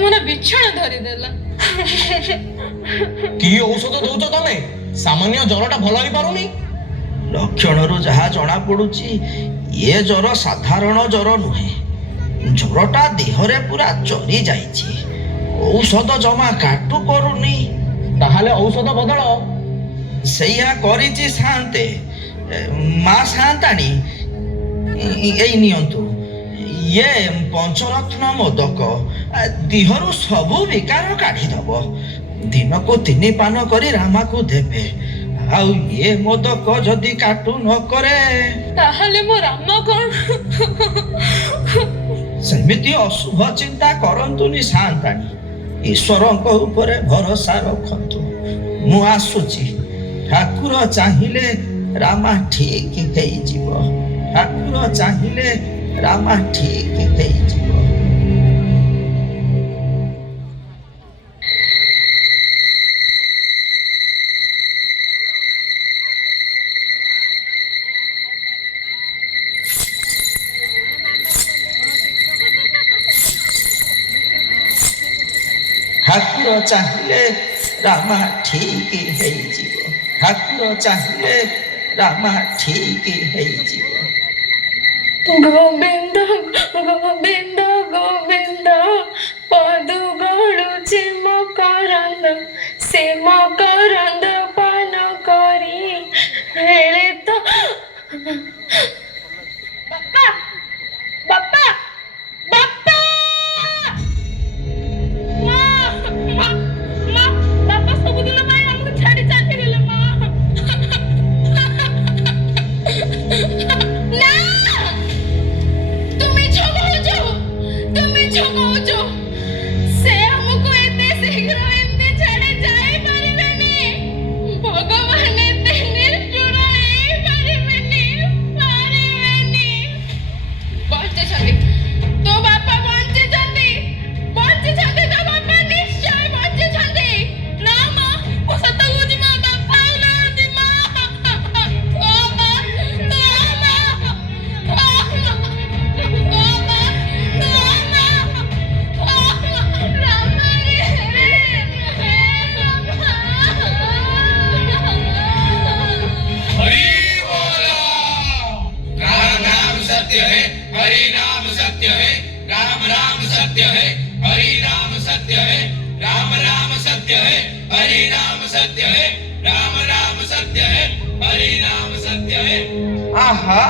मोर बिछण धरिदेला। कि औषध दौच तमे सामान्य ज्वरटा भल हो पारुनी? लक्षणरू जहा जना पड़ुची ये ज्वर साधारण ज्वर नुहे। ज्वरटा देहरे पूरा चरी जाइछि। औषध जमा काटु करूनी। ताहाले औषध बदल सैया करिछि शांते मा शांतानी एई नियंतु ये पंचरत्न मोदक देहरु सबु विकार काढ़ी दब। दिन को 3 पान करी रामा को देबे। आउ ये मोदक जदि काटू न करे ताहाले मो रामा कोन? सेमिति अशुभ चिंता करंतुनी शांतानी। ईश्वरक उपरे भरोसा रखंतु। मु आसुची। ठाकुर चाहिले रामा ठीक हेई जीव। ठाकुर चाहिले रामा ठीक हेई जीव। ठाकुर चाहिले रामा ठीक हेई जीव। ठाकुर चाहिले रामा ठीक हेई जीव। गोविंद गोविंद गोविंद पदु गळुछि मकरंद से मकरंद पान करी हेले तो बाप्पा बाप्पा बाप्पा बाप्पा सबुदिन भाई हमको छाड़ी चाटी गेले मां। ना तुम्हें झोगोचो से हमको एते शीघ्र एते छाड़े जाई परिबेनी। भगवान एते निष्ठुर हेई परिबेनी बंचे छथि तो बापा बंचे छथि तो बापा निश्चय बंचे छथि। ना मां ओ सत गुजी मां बापा आउनांती मां। ओ सत्य है, हरि नाम सत्य है, राम राम सत्य है, हरि नाम सत्य है, राम राम सत्य है, हरि नाम सत्य है, राम राम सत्य है, हरि नाम सत्य है। आहा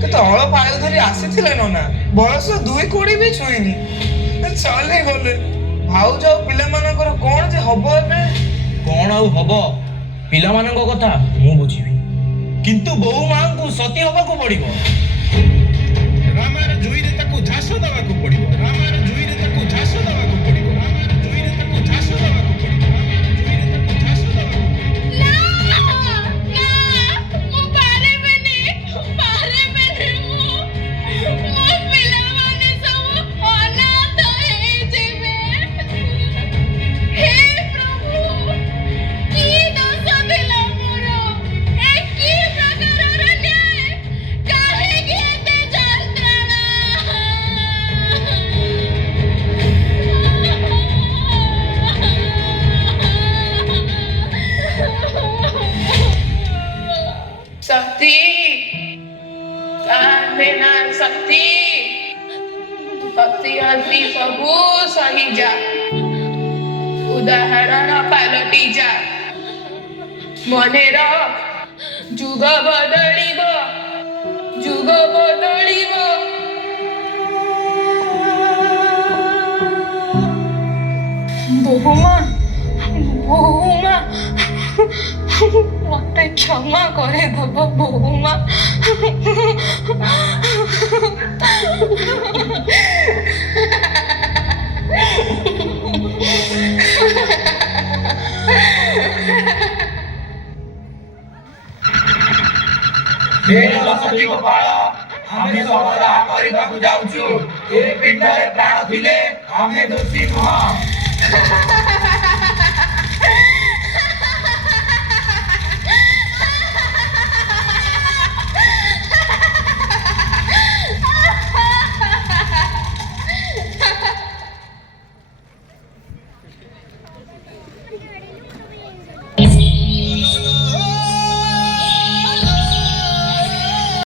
केते अळ पायल धरी आसीथिले नना। बयस 2 कोड़ी भी छुईनी चले गले। भाउज पिला मानकर कोन जे हबो एबे? कौन आउ हब पिला मानक कथा मु बुझिबी किंतु बहु मां को सती हबा को पड़िबो। रामार जुईरे ताकू झास दबाकू पड़िबो। रामार जुईरे ताकू झास दबाकू पड़िबो। रामार जुईरे ताकू झास दबाकू पड़िबो। रामार जुईरे ताकू झास दबाकू पड़िबो। ना मु पारे बेनी मु पिला माने सब अनाथ हे जेबे। हे प्रभु की दोष दिला मोरो ए की प्रकारर न्याय काहे के ते जंत्रणा। शक्ति कांदेना शक्ति शक्ति हसी सबू सही जा उदाहरण पालटी जा मने जुग बदलिबो जुग बदलिबो। बहुमा बहुमा मते क्षमा करे दब बहुमा। आमे सबदा କରିବାକୁ ଯାଉଛୁ। ଏ ପିଣ୍ଡରେ ପ୍ରାଣ ଥିଲେ ଆମେ ଦୋଷୀ ନୁହଁ।